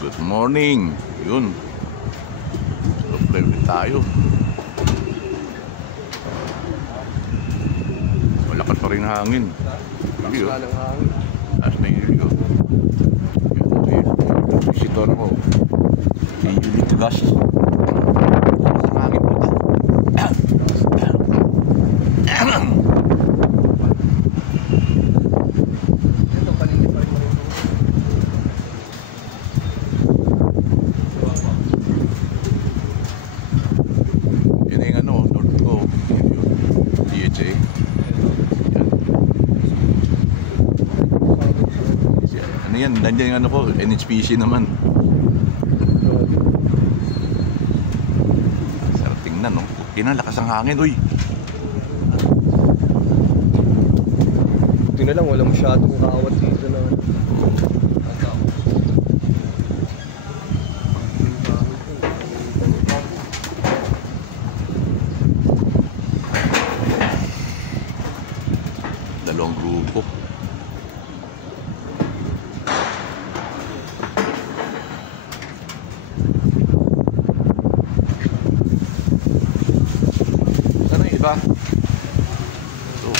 Good morning. Yun. Play ulit tayo. Malakas pa rin hangin. Hindi oh. Taas na yung ilo. Visitor ko. Si Julie Tigas. Malakas ang hangin po ito. Yan, nandiyan yung ano ko, NHPC naman. Sarap tingnan, no? Lakas ang hangin, uy. Buti na lang, wala masyadong kaawat dito na. Dalawang grupo. Diba? So.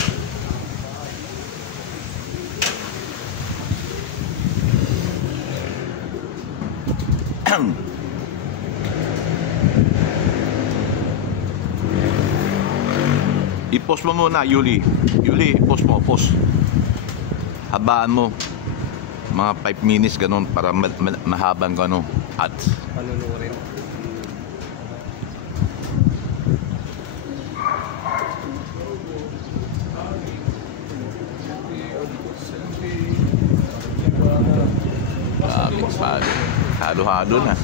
I-post mo muna, Yuli. Yuli, i-post mo, post. Habaan mo. Mga 5 minutes ganun para mahabang gano'n ads. Panunurin. Halo-halo na.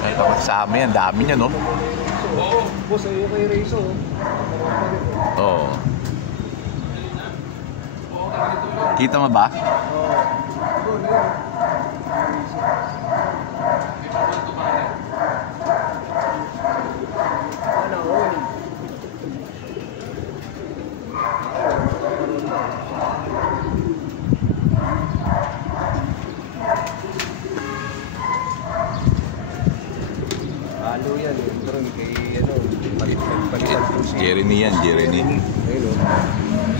Ay, kasama yan. Dami niya, no? Boss, ayun kay Reiso. Oo. Kita mo ba? Halo yan, yung drone kay ano, palitan po si Jeremy yan, Jeremy. Ayun o.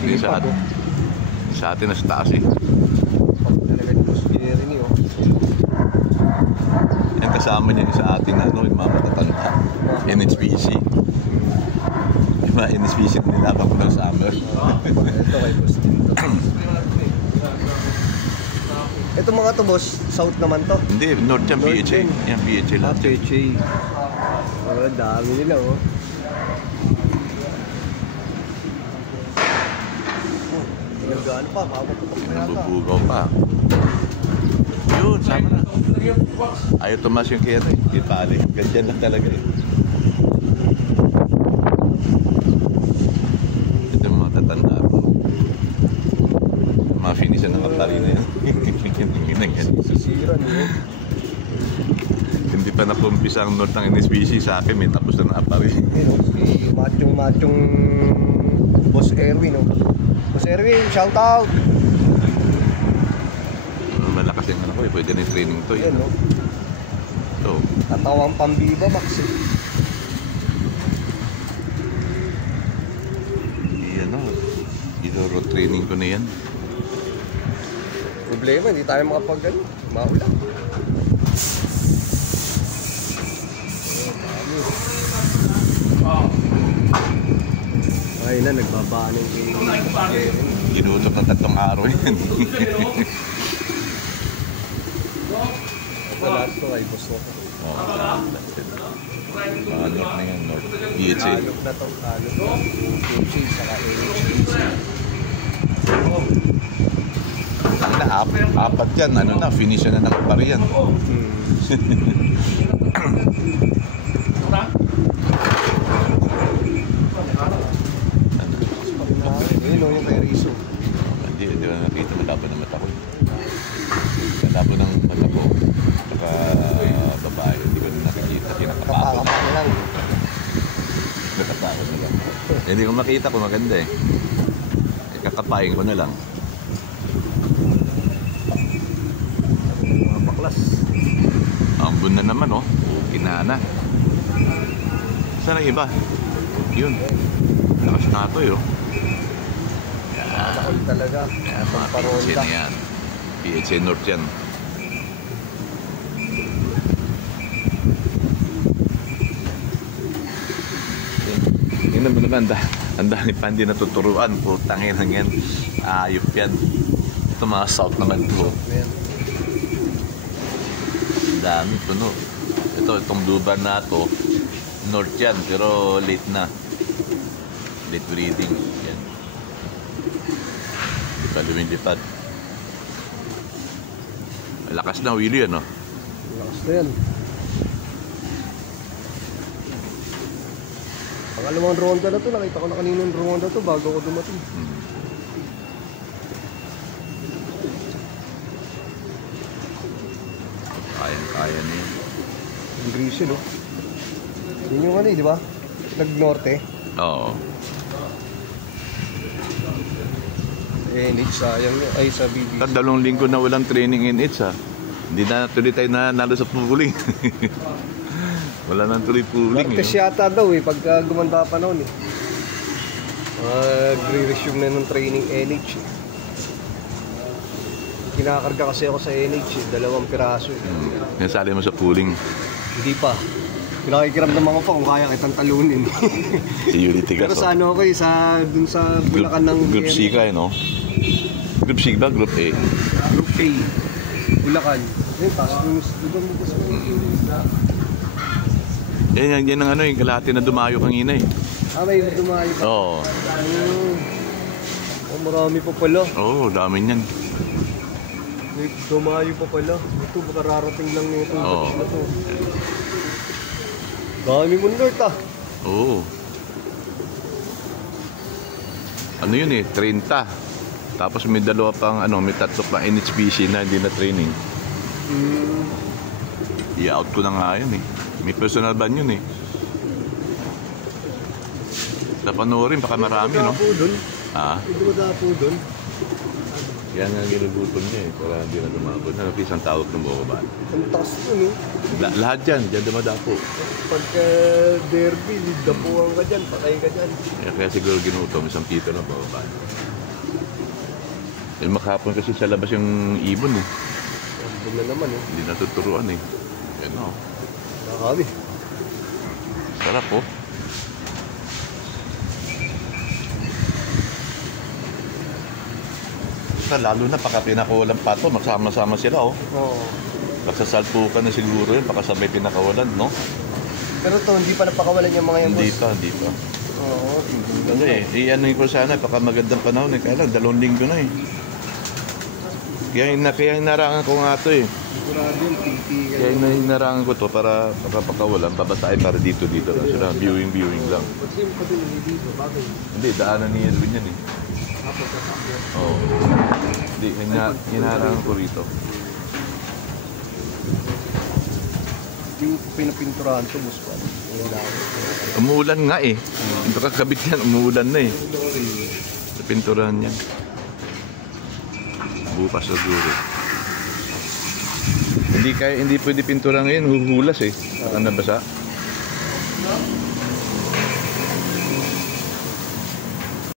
Hindi sa atin nasa taas eh. Talaga ni Boss Jeremy o. Yan kasama niya sa atin ano, yung mga matatanda. NHPC. Yung mga NHPC na nilabang ko ng summer. Ito kay Boss dito. Ito mga to boss, south naman to. Hindi, north yan, North PHA. din. Yan, PHA lang. PHA. Oh, dami nila oh. Nagano pa, makapatok na yata. Nabubugaw pa. Yun, sama na. Ayaw tumas yung kaya eh. Di pali. Ganyan lang talaga eh. Ito yung mga tatanda ko. Mga finishan ng kapari na yan. Sisira niyo. Hindi pa nakumpisa ang north ng NSPC sa akin. May tapos na apari. Si machong Boss Erwin oh. Boss Erwin, shout out! Malakas yung ano ko eh. Pwede na yung training to eh. Yan oh. So, Tatawang pambiba Max eh. yan o. Iro-road training ko na yan. Problema, hindi tayo makapag ano, maulan. Ay na, nagbabaan yung Ginutok ng 3 araw yan. ito lahat to ay boss ko. Oo, north na yan, north. PHA. Alok na to, alok na. PHA, saka NHPC. Ang na, apat yan. Ano na, finish na ng pari yan. Ayun o, yung kay Rizzo. Hindi ko nakita. Malabo na mata ko. Malabo ng mata ko. Saka babae. Hindi ko na nakikita. Kinakapako. Kapaka na lang. Nakapako na lang. Hindi ko makita kung maganda eh. Kakapain ko na lang. Mga baklas. Ambon na naman, oh. Kinana. Saan ang iba? Yun. Lakas na ito, oh. Nakakol talaga. Yan, mga PHA Paronda. na yan. PHA North yan. Yun naman naman, ang dami pa hindi natuturuan. Putangin lang yan. Ayop yan. Ito mga south naman ito. Ayan. Ang dami, puno. Itong luban na ito, north yan, pero late na. Late breeding. Yan. Di pa lumilipad. Malakas na, Willie, ano? Lakas na yan. Pangalawang ronda na to. Nakita ko na kaninang ronda to bago ko dumating. Kaya na yun. Ang greasy, no? Yun yung ano eh, di ba? Nag-norte. Oo. NH, sayang yun. Ay, sa BBC. 2 linggo na walang training in it, ha? Hindi na tuloy tayo nalo sa pooling. Wala nang tuloy pooling, Martes yata daw eh, pagka gumanda pa noon eh. Re-resume na ng training NH eh. Kinakarga kasi ako sa NH eh, 2 piraso eh. Nasali mo sa pooling. Hindi pa. Pinakikiramdam ako pa kung kaya kitang talunin. Unity ka. Pero sa ano ko eh, dun sa Bulacan ng Group C ka, eh, no? Group C ba? Group A? Group A. Bulacan. Ayun, taas yung doon mo sa Yan ang ano, yung kalahati na dumayo kanina, eh. may dumayo pa. Oo. Oh, marami pa pala. Oo, dami niyan. May dumayo pa pala. Ito, baka rarating lang nito. Oo. Dami mo Lord ah. Oo. Ano yun eh, 30. Tapos may 2 pang, may 3 pang NHPC na hindi na training. I-out ko na nga yun eh. May personal ban yun eh. Sa panoorin, baka marami, no? Hindi mo dapo dun. Yan nga ginugutol niya eh, para hindi na lumabot. Ano, isang tawag ng bukabaan. Ang taas dun eh. Lahat yan, dyan dumadapo. Pagka derby, dapuan ka dyan, patay ka dyan. Kaya siguro ginutom, isang pito ng bukabaan. Eh, makapon kasi sa labas yung ibon eh. Doon na naman eh. Hindi natuturuan eh. Yan o. Nakakami. Sarap oh. Lalo na pagka pinakawalan pa ito, magsama-sama sila oh. Oo. Pagsasalpukan na siguro yun, pagkasabay pinakawalan, no? Pero to, hindi pa napakawalan yung mga yan, Hindi boss. pa, hindi pa. Oo. Kasi, i-ano ko sana, pagka magandang panahon eh. Kaya lang, 2 linggo na eh. Kaya hinarangan ko nga ito eh. Sigurado yung pipi. Kaya hinarangan ko to para pagkapakawalan, babasahin para dito lang sila. Viewing lang. Pati yung pati dito, bagay. Hindi, daanan ni Edwin yan eh. Oo. Hindi, hinarangan ko rito. Yung pinapinturahan to, boss pa. Umuulan nga eh. Ito kakabit yan, umuulan na eh. Sa pinturahan yan. Bukas siguro. Hindi pwede pintura ngayon, huhulas eh. Baka nabasa.